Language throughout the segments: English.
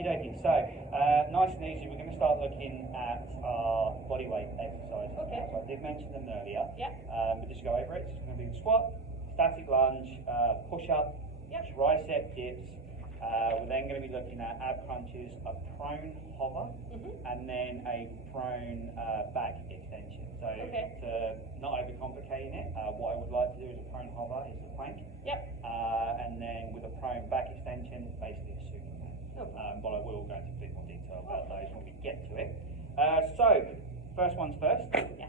Okie dokie. So, nice and easy, we're going to start looking at our body weight exercises. Okay. So I did mention them earlier. Yep. But just go over it. So it's going to be the squat, static lunge, push-up, Yep. tricep dips. We're then going to be looking at ab crunches, a prone hover, and then a prone back extension. So Okay. to not overcomplicating it, what I would like to do is a prone hover is the plank. Yep. And then with a prone back extension, basically a Superman. Okay. But I will go into a bit more detail about those when we get to it. So, first one's first. Yes.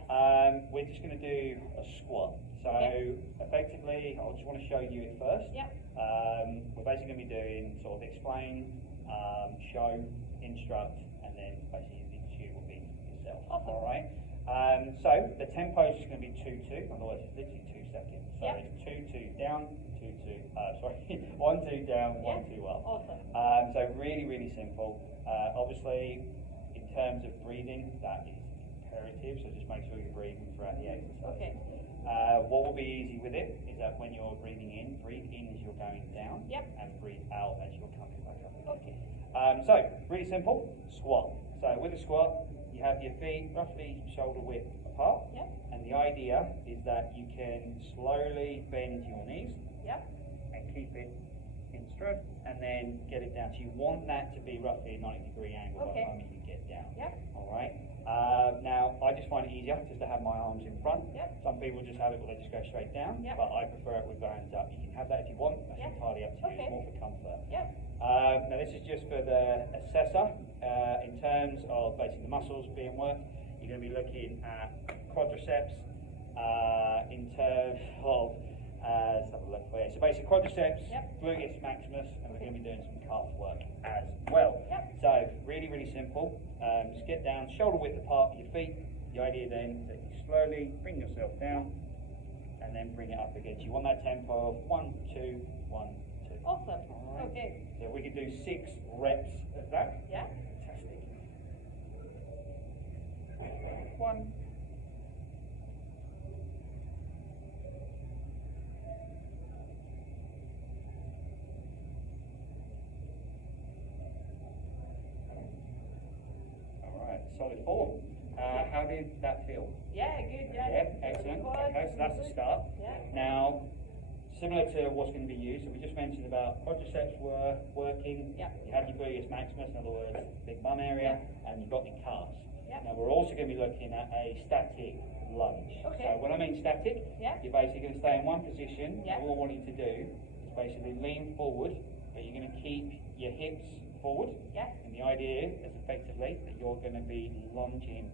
We're just going to do a squat. So, Okay. effectively, I just want to show you it first. Yep. We're basically going to be doing sort of explain, show, instruct, and then basically the cue will be yourself. Awesome. All right. So the tempo is just going to be 2-2. Otherwise, it's literally 2 seconds. So Yep. it's 2-2 down, 2-2. Sorry, 1-2 down, 1-2 up. Awesome. So really, really simple. Obviously, in terms of breathing, that is imperative. So just make sure you're breathing throughout the exercise. Okay. What will be easy with it is that when you're breathing in, breathe in as you're going down, Yep. and breathe out as you're coming back up again. Okay. So, really simple, squat. So with a squat, you have your feet roughly shoulder width apart, Yep. and the idea is that you can slowly bend your knees Yep. and keep it in stroke, and then get it down. So you want that to be roughly a 90-degree angle by the Okay. time you get down. Yep. All right. Now, I just find it easier just to have my arms in front. Yep. Some people just have it where they just go straight down, Yep. but I prefer it with the hands up. You can have that if you want. That's Yep. entirely up to you. Okay. It's more for comfort. Yep. Now, this is just for the assessor. In terms of basically the muscles being worked, you're going to be looking at quadriceps. In terms of let's have a look for you. So basically quadriceps, Yep. gluteus maximus, and we're going to be doing some calf work as well. Yep. So really, really simple. Just get down, shoulder width apart with your feet. The idea then is that you slowly bring yourself down and then bring it up again. So you want that tempo of 1, 2, 1, 2. Awesome. All right. Okay. So we could do 6 reps of that. Yeah. Fantastic. 1. All right, solid form. How did that feel? Yeah. Good. Yeah. Yeah, excellent. Quads, Okay, so that's the start. Yeah. Now, similar to what's going to be used, so we just mentioned about quadriceps were working. Yeah. You had your gluteus maximus, in other words, big bum area, and you've got your calves. Yeah. Now, we're also going to be looking at a static lunge. Okay. So when I mean static, Yeah. you're basically going to stay in one position. Yeah. All I want you to do is basically lean forward, but you're going to keep your hips forward. Yeah. And the idea is effectively that you're going to be lunging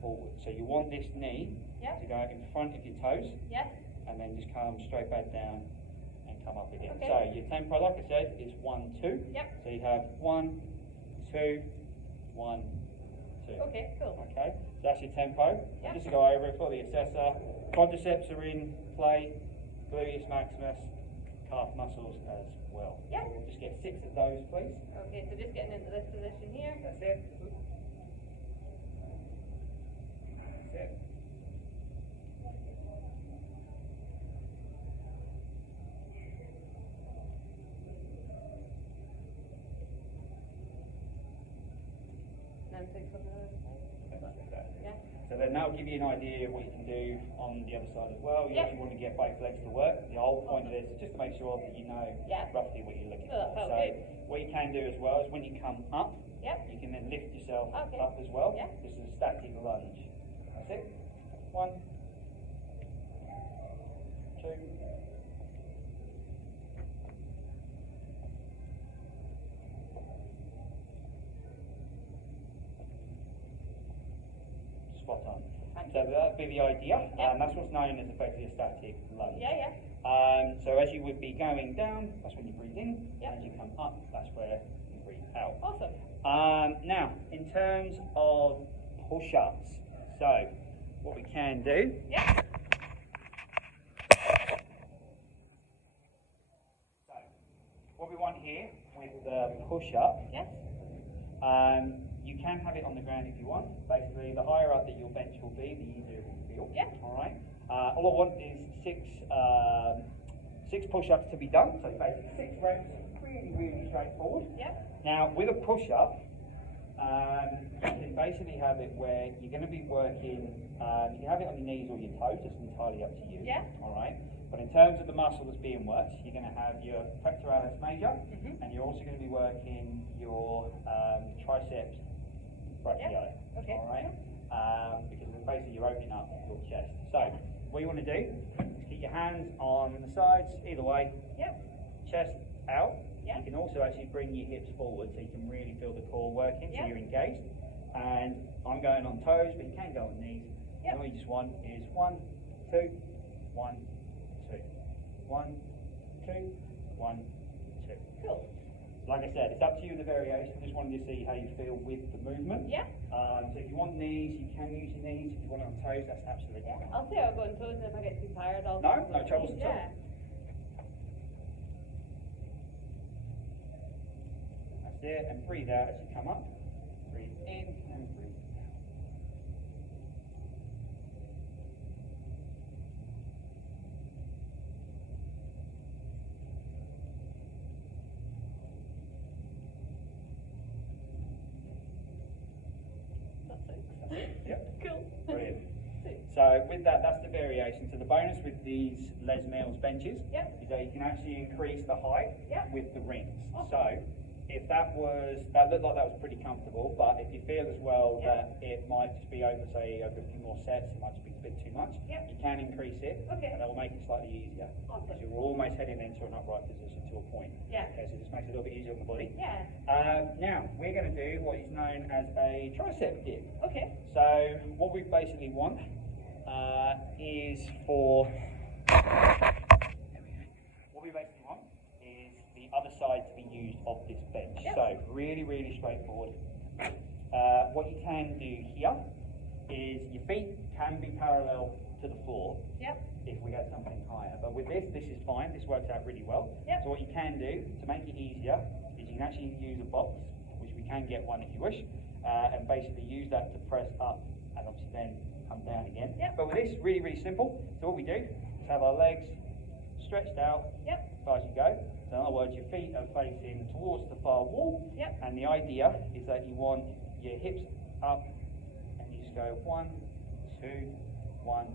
forward. So you want this knee Yeah. to go in front of your toes, Yeah. and then just come straight back down and come up again. Okay. So your tempo, like I said, is 1, 2. Yep. So you have 1, 2, 1, 2. Okay. Cool. Okay, so that's your tempo. Yep. Just to go over it for the assessor, quadriceps are in play, gluteus maximus, calf muscles as well. Yep. So we'll just get 6 of those, please. Okay. So just getting into this position here. That's it. That's it. And then 6 on the other side. Yeah. So then that'll give you an idea of what you can do on the other side as well. You Yep. actually want to get both legs to work. The whole point of this is just to make sure that you know Yeah. roughly what you're looking Oh, that for. felt So good. what you can do as well is when you come up, Yep. you can then lift yourself Okay. up as well. Yeah. This is a static lunge. That's it. 1, 2. Spot on. So that'd be the idea. Yep. That's what's known as effectively a static lunge. Yeah. Yeah. So as you would be going down, that's when you breathe in. Yep. As you come up, that's where you breathe out. Awesome. Now, in terms of push-ups, so what we can do. Yeah. So what we want here with the push-up, Yes. you can have it on the ground if you want. Basically, the higher up that your bench will be, the easier it will feel. Yeah. All right. All I want is 6 push-ups to be done. So basically 6 reps, 3 really, really straightforward. Yep. Now, with a push-up, you can basically have it where you're going to be working, you can have it on your knees or your toes, it's entirely up to you. Yeah. All right. But in terms of the muscle that's being worked, you're going to have your pectoralis major, and you're also going to be working your triceps brachii. Yep. Okay. All right. Because basically you're opening up your chest. So what you want to do is keep your hands on the sides, either way. Yep. Chest out. Yep. You can also actually bring your hips forward so you can really feel the core working, so Yep. you're engaged. And I'm going on toes, but you can go on knees. Yep. And all you just want is 1, 2, 1, 2. 1, 2, 1, 2. Cool. Like I said, it's up to you in the variation. I just wanted to see how you feel with the movement. Yeah. So if you want knees, you can use your knees. If you want it on toes, that's absolutely Yeah. fine. I'll say I'll go on toes, and if I get too tired, I'll. No troubles at all. Yeah. That's it. And breathe out as you come up. Breathe in and breathe out. That's it. Yep. Cool. Brilliant. Sweet. So with that, that's the variation. So the bonus with these Les Mills benches Yep. is that you can actually increase the height Yep. with the rings. Awesome. So if that looked like that was pretty comfortable, but if you feel as well Yep. that it might just be over a few more sets, it might just be a bit too much, Yep. you can increase it, Okay. and that will make it slightly easier. Awesome. Because you're almost heading into an upright position to a point. Yeah. Okay, so it just makes it a little bit easier on the body. Yeah. Now, we're going to do what is known as a tricep dip. Okay. So what we basically want is for what we basically want is the other side to be used of this bench. Yep. So really, really straightforward. What you can do here is your feet can be parallel to the floor Yep. if we had something higher. But with this is fine. This works out really well. Yep. So what you can do to make it easier is you can actually use a box, which we can get one if you wish, and basically use that to press up and obviously then come down again. Yep. But with this, really, really simple. So what we do is have our legs stretched out Yep. as far as you go. So in other words, your feet are facing towards the far wall. Yep. And the idea is that you want your hips up and you just go 1, 2, 1,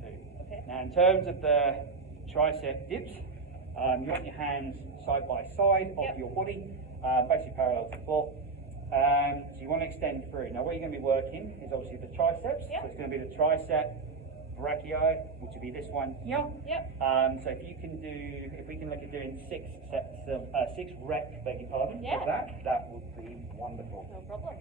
2. Okay. Now in terms of the tricep dips, you want your hands side by side of Yep. your body, basically parallel to the floor. So you want to extend through. Now what you're going to be working is obviously the triceps. Yep. So it's going to be the tricep brachii, which would be this one here. Yep. So if we can look at doing 6 sets of 6 rep, beg your pardon, Yeah. of that would be wonderful. No problem.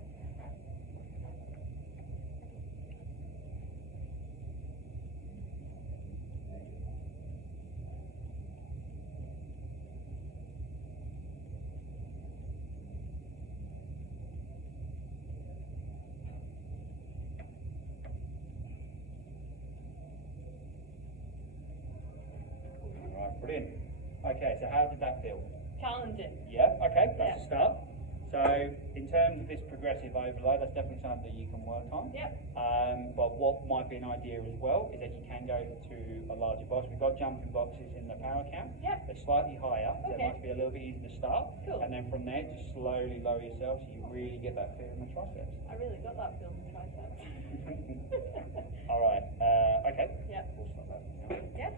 Alright, brilliant. Okay, so how did that feel? Challenging. Yeah, okay, that's Yeah. a start. So in terms of this progressive overload, that's definitely something that you can work on. Yep. But what might be an idea as well is that you can go to a larger box. We've got jumping boxes in the power camp. Yep. They're slightly higher, so it Okay. might be a little bit easier to start. Cool. And then from there, just slowly lower yourself so you really get that feel in the triceps. I really got that feel in the triceps. Alright, okay. Yep. We'll stop that now. Yeah.